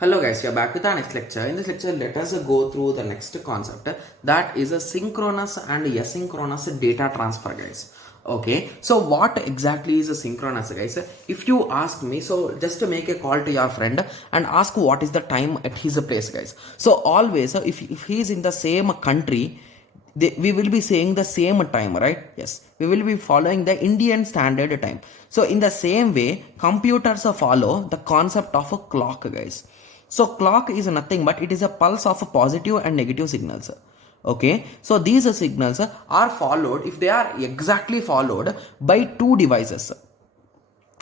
Hello guys, we are back with our next lecture. In this lecture, let us go through the next concept, that is a synchronous and asynchronous data transfer, guys. Okay, so what exactly is a synchronous, guys? If you ask me, so just to make a call to your friend and ask what is the time at his place, guys. So always, if he is in the same country, we will be saying the same time, right? Yes, we will be following the Indian standard time. So in the same way, computers follow the concept of a clock, guys. So clock is nothing but it is a pulse of positive and negative signals. Okay, so these signals are followed, if they are exactly followed by two devices.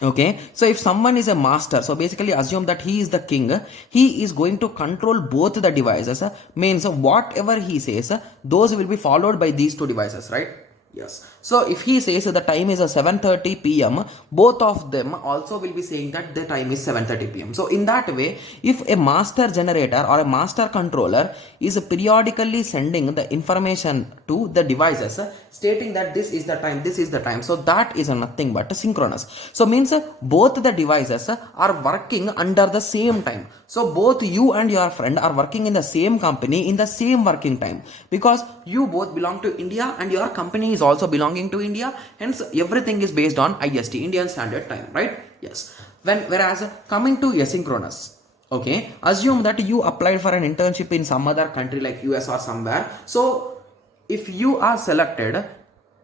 Okay, so if someone is a master, so basically assume that he is the king, he is going to control both the devices, means whatever he says, those will be followed by these two devices, right? Yes. So if he says the time is 7:30 p.m., both of them also will be saying that the time is 7:30 p.m. So in that way, if a master generator or a master controller is periodically sending the information to the devices stating that this is the time, this is the time, so that is nothing but synchronous. So means both the devices are working under the same time. So both you and your friend are working in the same company in the same working time, because you both belong to India and your company is also belonging to India, hence everything is based on IST, Indian Standard Time, right? Yes. Whereas coming to asynchronous, okay, assume that you applied for an internship in some other country like US or somewhere. So if you are selected,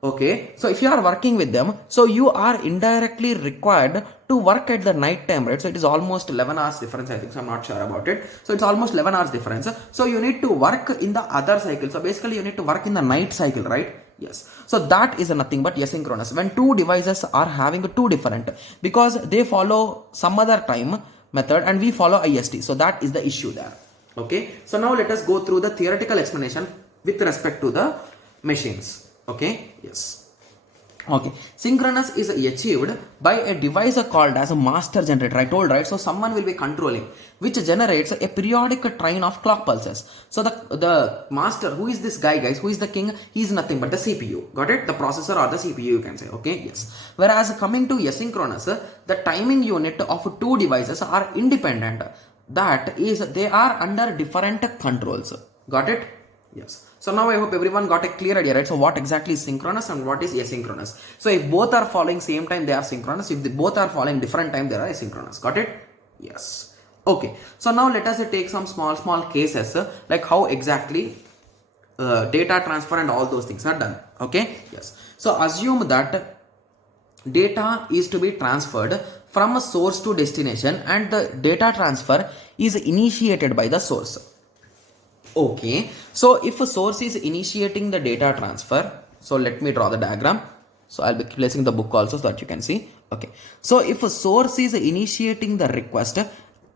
okay, so if you are working with them, so you are indirectly required to work at the night time, right? So it is almost 11 hours difference, I think, so I'm not sure about it. So it's almost 11 hours difference. So you need to work in the other cycle. So basically you need to work in the night cycle, right? Yes. So that is nothing but asynchronous. When two devices are having two different, because they follow some other time method and we follow IST. So that is the issue there. Okay. So now let us go through the theoretical explanation with respect to the machines. Okay. Yes. Okay, synchronous is achieved by a device called as a master generator. I told, right? So someone will be controlling, which generates a periodic train of clock pulses. So the master, who is this guy, guys? Who is the king? He is nothing but the CPU. Got it? The processor or the CPU, you can say. Okay, yes. Whereas coming to asynchronous, the timing unit of two devices are independent. That is, they are under different controls. Got it? Yes. So now I hope everyone got a clear idea, right? So what exactly is synchronous and what is asynchronous? So if both are following same time, they are synchronous. If they both are following different time, they are asynchronous. Got it? Yes. Okay. So now let us take some small cases like how exactly data transfer and all those things are done. Okay. Yes. So assume that data is to be transferred from a source to destination and the data transfer is initiated by the source. Okay, so if a source is initiating the data transfer, so let me draw the diagram. So I'll be placing the book also so that you can see. Okay, so if a source is initiating the request,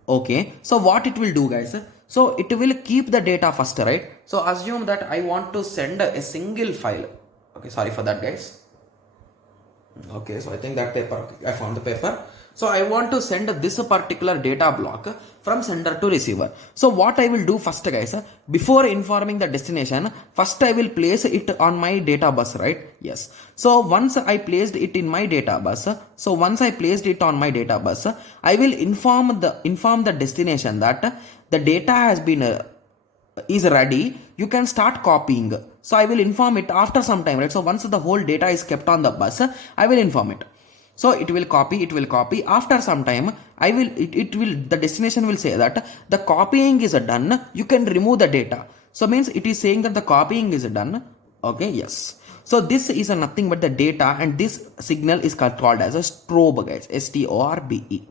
okay, so what it will do, guys? So it will keep the data first, right? So assume that I want to send a single file. Okay, sorry for that, guys. Okay, so I think that paper, okay, I found the paper. So I want to send this particular data block from sender to receiver. So what I will do first, guys, before informing the destination, first I will place it on my data bus, right? Yes. So once I placed it in my data bus, so once I placed it on my data bus, I will inform the destination that the data has been is ready, you can start copying. So I will inform it after some time, right? So once the whole data is kept on the bus, I will inform it. So it will copy. After some time, the destination will say that the copying is done, you can remove the data. So means it is saying that the copying is done. Okay, yes. So this is nothing but the data, and this signal is called as a strobe, guys. STORBE.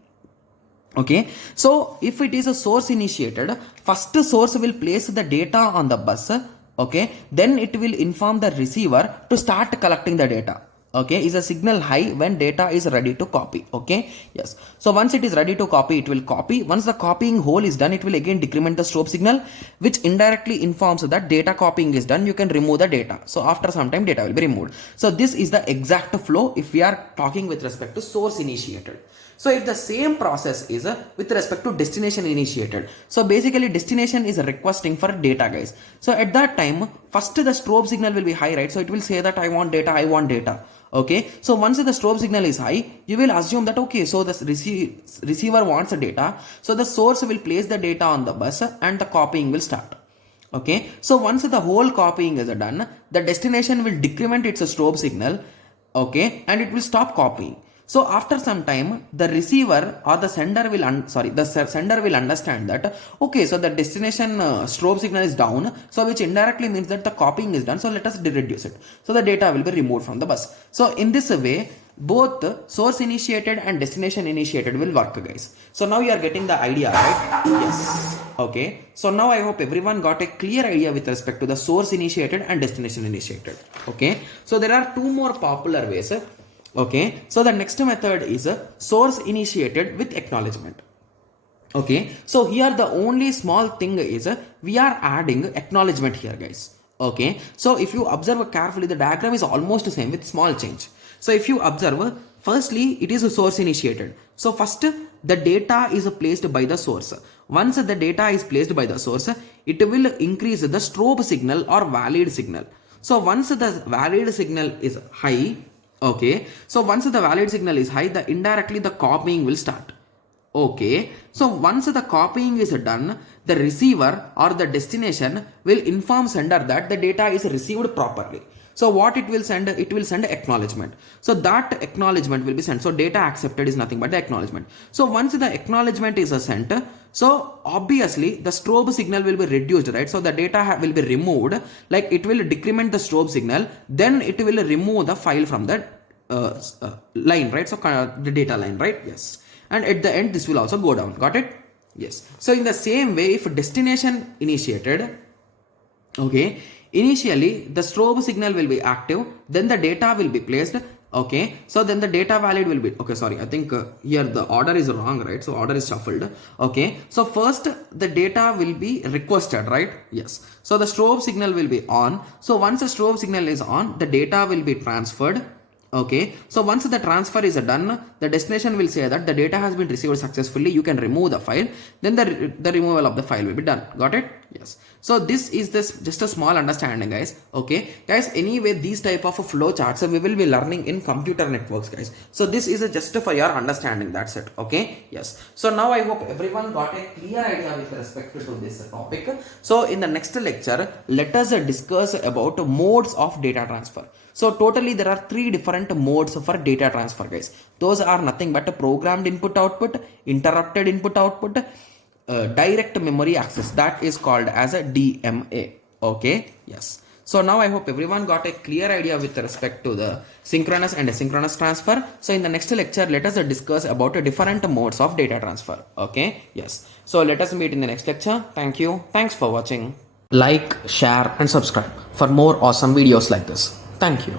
Okay, so if it is a source initiated, first source will place the data on the bus. Okay, then it will inform the receiver to start collecting the data. Okay, is a signal high when data is ready to copy. Okay, yes. So once it is ready to copy, it will copy. Once the copying whole is done, it will again decrement the strobe signal, which indirectly informs that data copying is done, you can remove the data. So after some time, data will be removed. So this is the exact flow if we are talking with respect to source initiated. So if the same process is with respect to destination initiated, so basically destination is requesting for data, guys. So at that time, first the strobe signal will be high, right? So it will say that I want data. Okay, so once the strobe signal is high, you will assume that okay, so the receiver wants the data, so the source will place the data on the bus and the copying will start. Okay, so once the whole copying is done, the destination will decrement its strobe signal, okay, and it will stop copying. So after some time, the receiver or the sender will sender will understand that okay, so the destination strobe signal is down, so which indirectly means that the copying is done. So let us reduce it. So the data will be removed from the bus. So in this way, both source initiated and destination initiated will work, guys. So now you are getting the idea, right? Yes. Okay. So now I hope everyone got a clear idea with respect to the source initiated and destination initiated. Okay. So there are two more popular ways. Okay, so the next method is source initiated with acknowledgement. Okay, so here the only small thing is we are adding acknowledgement here, guys. Okay, so if you observe carefully, the diagram is almost the same with small change. So if you observe, firstly it is a source initiated. So first the data is placed by the source. Once the data is placed by the source, it will increase the strobe signal or valid signal. So once the valid signal is high, okay, so once the valid signal is high, the indirectly the copying will start. Okay, so once the copying is done, the receiver or the destination will inform sender that the data is received properly. So what it will send? It will send acknowledgement. So that acknowledgement will be sent. So data accepted is nothing but the acknowledgement. So once the acknowledgement is sent, so obviously the strobe signal will be reduced, right? So the data will be removed, like it will decrement the strobe signal, then it will remove the file from the line, right? So the data line, right? Yes. And at the end, this will also go down. Got it? Yes. So in the same way, if destination initiated, okay, initially the strobe signal will be active, then the data will be placed. Okay, so then the data valid will be, okay, sorry, I think here the order is wrong, right? So order is shuffled. Okay, so first the data will be requested, right? Yes. So the strobe signal will be on. So once the strobe signal is on, the data will be transferred. Okay, so once the transfer is done, the destination will say that the data has been received successfully, you can remove the file, then the removal of the file will be done. Got it? Yes. So this is just a small understanding, guys. Okay, guys, anyway, these type of flow charts we will be learning in computer networks, guys. So this is just for your understanding, that's it. Okay, yes. So now I hope everyone got a clear idea with respect to this topic. So in the next lecture, let us discuss about modes of data transfer. So totally there are 3 different modes for data transfer, guys. Those are nothing but programmed input output, interrupted input output, direct memory access, that is called as a DMA. Okay, yes. So now I hope everyone got a clear idea with respect to the synchronous and asynchronous transfer. So in the next lecture, let us discuss about different modes of data transfer. Okay, yes. So let us meet in the next lecture. Thank you. Thanks for watching. Like, share and subscribe for more awesome videos like this. Thank you.